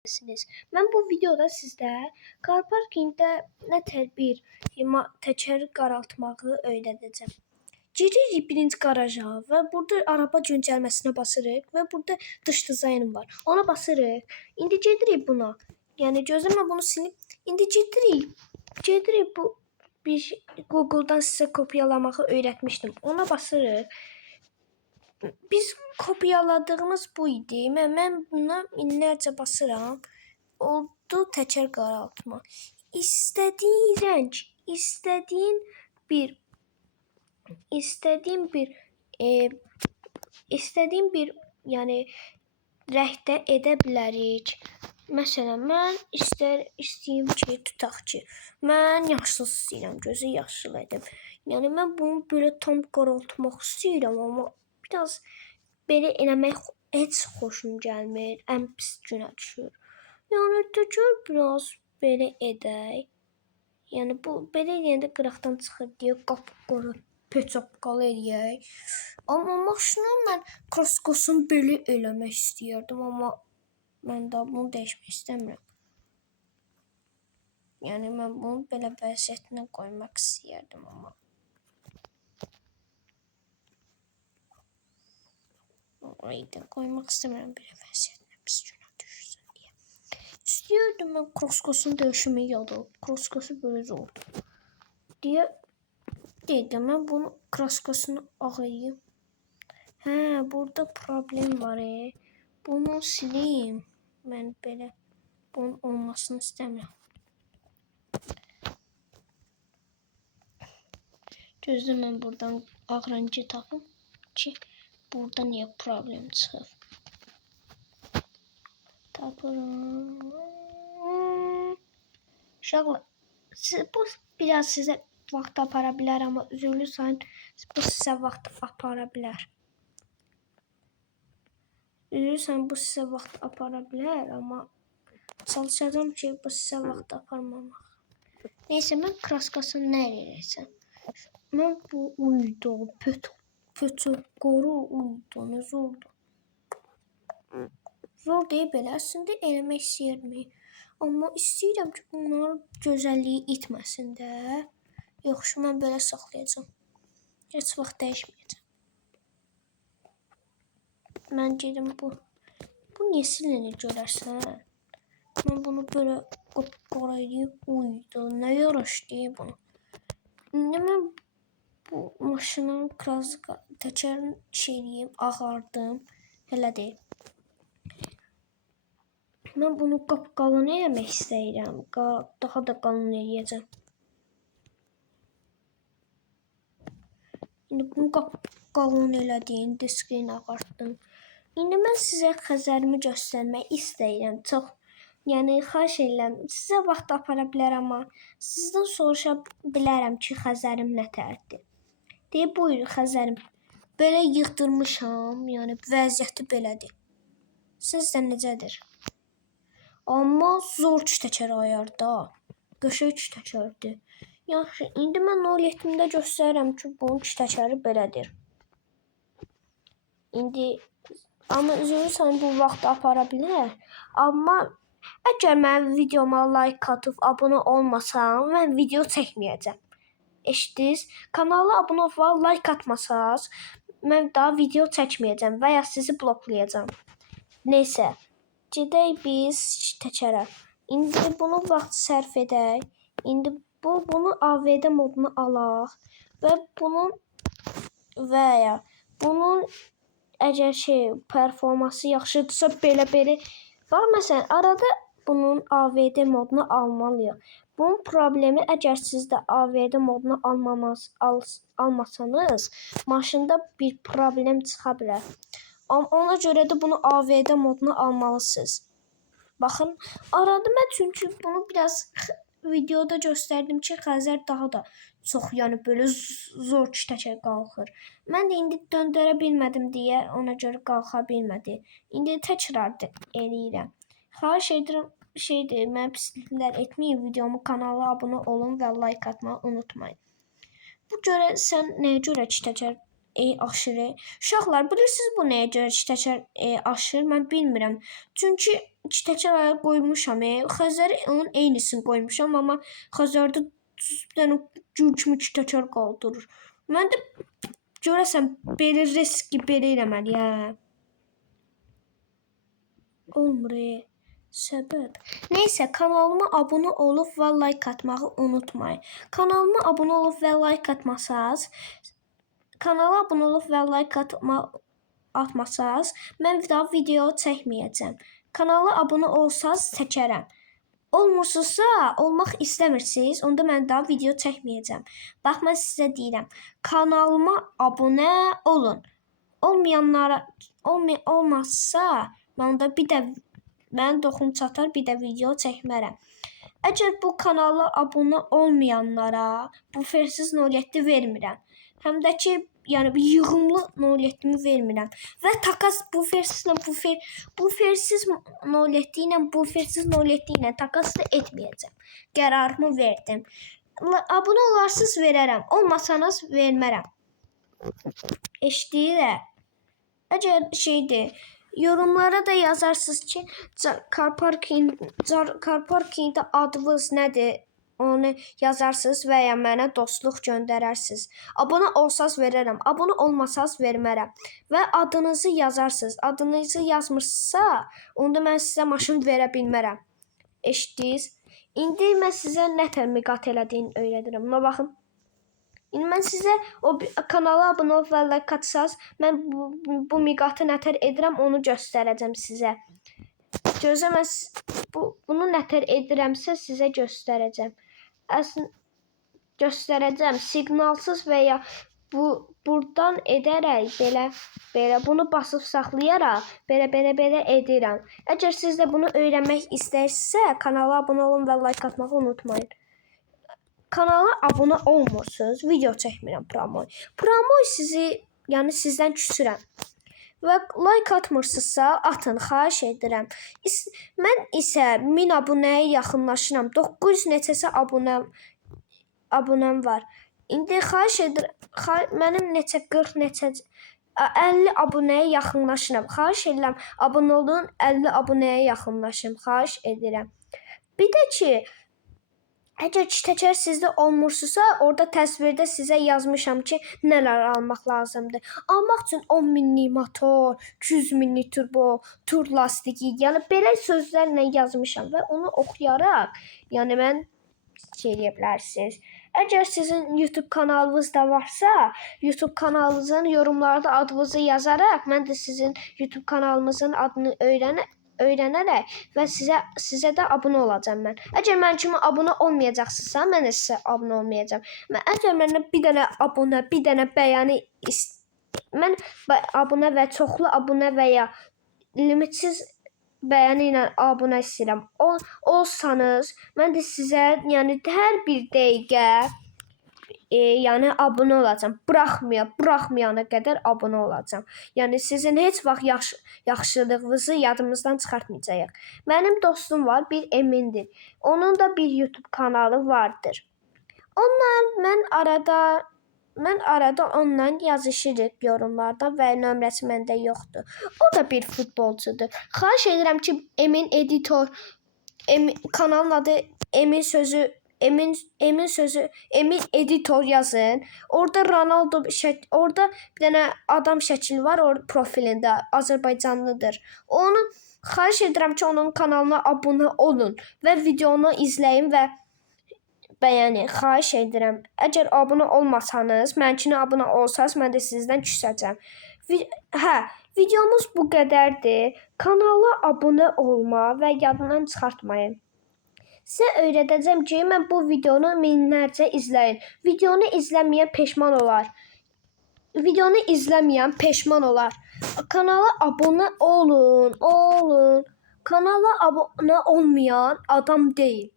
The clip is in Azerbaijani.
Mən bu videoda sizdə car parkingdə nə tər bir təkəri qaraltmağı öyrədəcəm. Gedirik birinci qaraja və burada araba göncəlməsinə basırıq və burada dış dizayn var. Ona basırıq. İndi gedirik buna. Yəni gözləmə bunu silib. İndi gedirik bu bir Google-dan sizə kopyalamağı öyrətmişdim. Ona basırıq. Biz kopyaladığımız bu idi. Mən buna minlərcə basıram. Oldu təkər qaraltma. İstədiyin rəng, istədiyin bir yəni rəngdə edə bilərik. Məsələn, mən istəyim ki, tutaq ki, mən yaşıl istəyirəm, gözü yaşıl edim. Yəni mən bunu belə tam qaraltmaq istəyirəm, amma biraz belə eləmək heç xoşum gəlmir. Ən pis günə düşür. Yəni təkər biraz belə edək. Yəni bu belə eləyəndə qıraqdan çıxır deyə qapqara peçapqalı eləyək. Amma maşını mən kraskosunu belə eləmək istəyirdim, amma mən də bunu dəyişmək istəmirəm. Yəni mən bunu belə vəziyyətinə qoymaq istəyirdim, amma orayı qoymaq istəmirəm belə vəziyyətinə pis günə düşsün deyə. İstəyirdim mən kraskosunu dəyişməyi yada. Kraskosu belə oldu. Deyə dedim mən bunu kraskosunu ağlayayım. Burada problem var. Bunu sileyim. Mən belə bunun olmasını istəmirəm. Gözlə mən buradan ağ rəngi tapım ki, burada niyə problem çıxır. Tapıram. Uşaqlar, bu biraz sizə vaxt apara bilər, amma üzürlü sayın bu sizə vaxt apara bilər. Üzürlü bu sizə vaxt apara bilər, amma çalışacağım ki, bu sizə vaxt aparmamaq. Neyse, mən kraskasını nə eləyəcəm? Mən bu uydu, pötürqoru uydu, nə zordur. Zor deyil belə, əslində eləmək istəyirəm. Amma istəyirəm ki, bunların gözəlliyi itməsin də. Yoxsa mən belə saxlayacağım. Heç vaxt dəyişməyəcəm. Mən gedim bu niyə silinir görərsən? Mən bunu belə qapqara edib uydu. Nə yaraşdı bunu? İndi mən bu maşının təkərini şeyləyim, ağardım. Elə deyil. Mən bunu qapqalın eləmək istəyirəm. Daha da qalın eləyəcəm. İndi bunu qapqalın elədim, diskini ağartdım. İndi mən sizə xəzərimi göstərmək istəyirəm. Çox, yəni xahiş edirəm. Sizə vaxt apara bilər, amma sizdən soruşa bilərəm ki, xəzərim nətərdir. Deyib, buyur xəzərim. Belə yığdırmışam, yəni vəziyyəti belədir. Sizdə necədir? Amma zor təkər ayarda. Qəşəng təkərdir. Yaxşı, indi mən 07-də göstərirəm ki, bunun təkəri belədir. İndi, amma üzürlüsən bu vaxt apara bilər. Amma əgər mənim videoma like atıb abunə olmasam, mən video çəkməyəcəm. Eşitdiniz? Kanala abunə olub like atmasaz, mən daha video çəkməyəcəm və ya sizi bloklayacağam. Neysə, gedək biz təkərə. İndi bunu vaxt sərf edək. İndi bunu AVD moduna alaq və bunun əgər performansı yaxşıdırsa belə var. Məsələn, arada bunun AVD moduna almalıyıq. Bunun problemi əgər siz də AVD moduna almasanız, maşında bir problem çıxa bilər. Ona görə də bunu AVD moduna almalısınız. Baxın, arada mən çünki bunu biraz videoda göstərdim ki, xəzər daha da çox, yəni belə zor təkər qalxır. Mən də indi döndərə bilmədim deyə ona görə qalxa bilmədi. İndi təkrar eləyirəm. Xahiş edirəm, mən pisliklər etməyin, videomu kanala abunə olun və like atmağı unutmayın. Bu görə sən nəyə görə təkər aşırı. Uşaqlar, bilirsiniz bu nəyə görə çitəkər aşır? Mən bilmirəm. Çünki çitəkər aya qoymuşam. Xəzəri onun eynisini qoymuşam, amma Xəzərdə bir dənə gül kimi çitəkər qaldırır. Mən də görəsən belə riski belə eləməliyəm. Olmur. Səbəb. Neysə, kanalıma abunə olub və like atmağı unutmayın. Kanalıma abunə olub və like atmasanız, kanala abunə olub və like atmasanız, mən daha video çəkməyəcəm. Kanala abunə olsanız çəkərəm. Olmursunuzsa, olmaq istəmirsiniz, onda mən daha video çəkməyəcəm. Bax, mən sizə deyirəm, kanalıma abunə olun. Olmayanlara, olmazsa, məndə bir də mənim doxum çatar, bir də video çəkmərəm. Əgər bu kanala abunə olmayanlara bufersiz 07 vermirəm. Həm də ki, yəni bir yığımlı 07-mi vermirəm. Və takas bufersiz 07 ilə bufersiz 07 ilə takas da etməyəcəm. Qərarımı verdim. Abunə olarsınız verərəm, olmasanız vermərəm. Eşidirəm. Əgər şeydir, yorumlara da yazarsınız ki, car parkingdə adınız nədir? Onu yazarsınız və ya mənə dostluq göndərərsiniz. Abunə olsanız verərəm, abunə olmasanız vermərəm. Və adınızı yazarsınız. Adınızı yazmırsınızsa, onda mən sizə maşın verə bilmərəm. Eşitdiniz? İndi mən sizə nətər miqat elədiyini öyrədirəm. Buna baxın. İndi mən sizə o kanala abunə olub və like atsanız, mən bu miqatı nətər edirəm, onu göstərəcəm sizə. Gözlə, mən bunu nətər edirəmsə sizə göstərəcəm. Əslində göstərəcəm. Siqnalsız və ya buradan edərək belə bunu basıb saxlayaraq belə edirəm. Əgər siz də bunu öyrənmək istəyirsinizsə, kanala abunə olun və like atmağı unutmayın. Kanala abunə olmursunuz, video çəkmirəm promoy. Promoy yəni sizdən küsürəm. Və like atmırsınızsa, atın, xahiş edirəm. Mən isə 1000 abunəyə yaxınlaşıram. 900 neçəsə abunəm var. İndi xahiş edirəm, mənim neçə 40 neçə 50 abunəyə yaxınlaşıram. Xahiş edirəm, abunə olun, 50 abunəyə yaxınlaşım. Xahiş edirəm. Bir də ki, əgər çitəkər sizdə olmursunuzsa, orada təsvirdə sizə yazmışam ki, nələr almaq lazımdır. Almaq üçün 10 minlik motor, 200 minlik turbo, tur lastiki, yəni belə sözlərlə yazmışam və onu oxuyaraq, yəni mən eləyə bilərsiniz. Əgər sizin YouTube kanalınız da varsa, YouTube kanalınızın yorumlarda adınızı yazaraq, mən də sizin YouTube kanalınızın adını öyrənərək və sizə də abunə olacağam mən. Əgər mən kimi abunə olmayacaqsınızsa, mən də sizə abunə olmayacağam. Əgər mənə bir dənə abunə, bir dənə bəyəni mən abunə və çoxlu abunə və ya limitsiz bəyəni ilə abunə istəyirəm. Olsanız, mən də sizə yəni hər bir dəqiqə yəni abunə olacağam. Buraxmayana qədər abunə olacağam. Yəni sizin heç vaxt yaxşılığınızı yadımızdan çıxartmayacağıq. Mənim dostum var, bir Emindir. Onun da bir YouTube kanalı vardır. Mən arada onunla yazışırıq yorumlarda və nömrəsi məndə yoxdur. O da bir futbolçudur. Xahiş edirəm ki, Emin editor, kanalın adı Emin editor yazın. Orada Ronaldo orada bir dənə adam şəkili var profilində, Azərbaycanlıdır. Onu xahiş edirəm ki, onun kanalına abunə olun və videonu izləyin və bəyənin. Xahiş edirəm. Əgər abunə olmasanız, mənkini abunə olsanız, mən də sizdən küsəcəm. Videomuz bu qədərdir. Kanala abunə olma və yadından çıxartmayın. Sizə öyrədəcəm ki, mən bu videonu minlərcə izləyin. Videonu izləməyən peşman olar. Kanala abunə olun. Kanala abunə olmayan adam deyil.